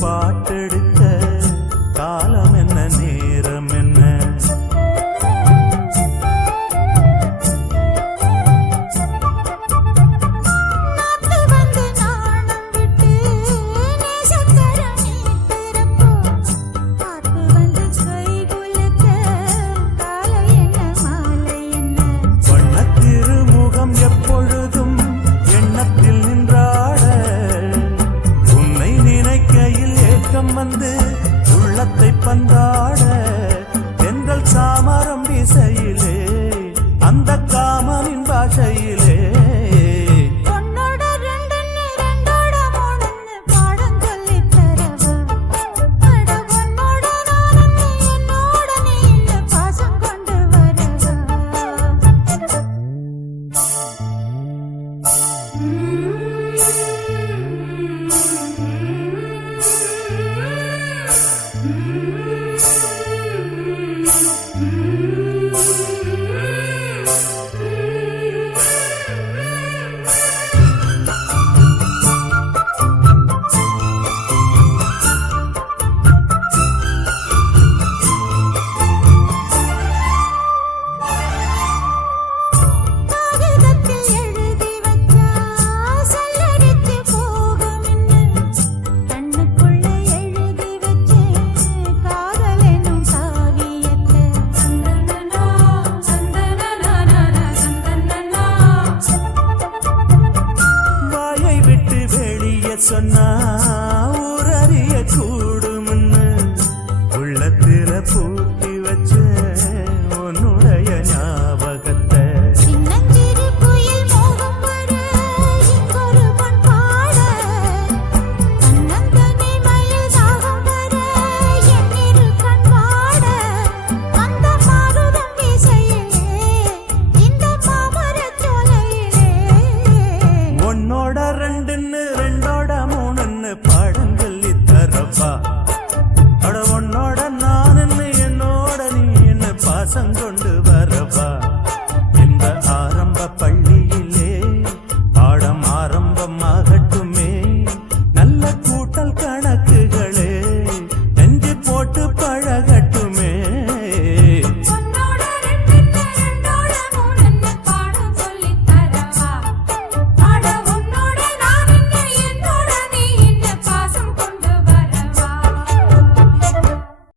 பாட்டெடுக்க காலம் என்ன நேரம் என்ன வந்து உள்ளத்தை பந்தாட தென்றல் சாமரம் வீசையிலே அந்த காமனின் பாஷையிலே சொன்னா ஊரறிய கூடும்னு உள்ளத்தில பூட்டி வச்ச உன்னுடைய ஞாபகத்தை சின்னஞ்சிறு புயல் மோகம் வர இங்கொரு பண் பாட தன்னந்தனி மயில் தாகம் வர என்னிரு கண் பாட அந்த மாருதம் வீசையிலே இந்த மாமரச் சோலையிலே உன்னோட ரெண்டுன்னு பாடங்கள் இத்தரப்பா அட உன்னோட நான் என்ன என்னோட நீ என்ன பாசங்கள்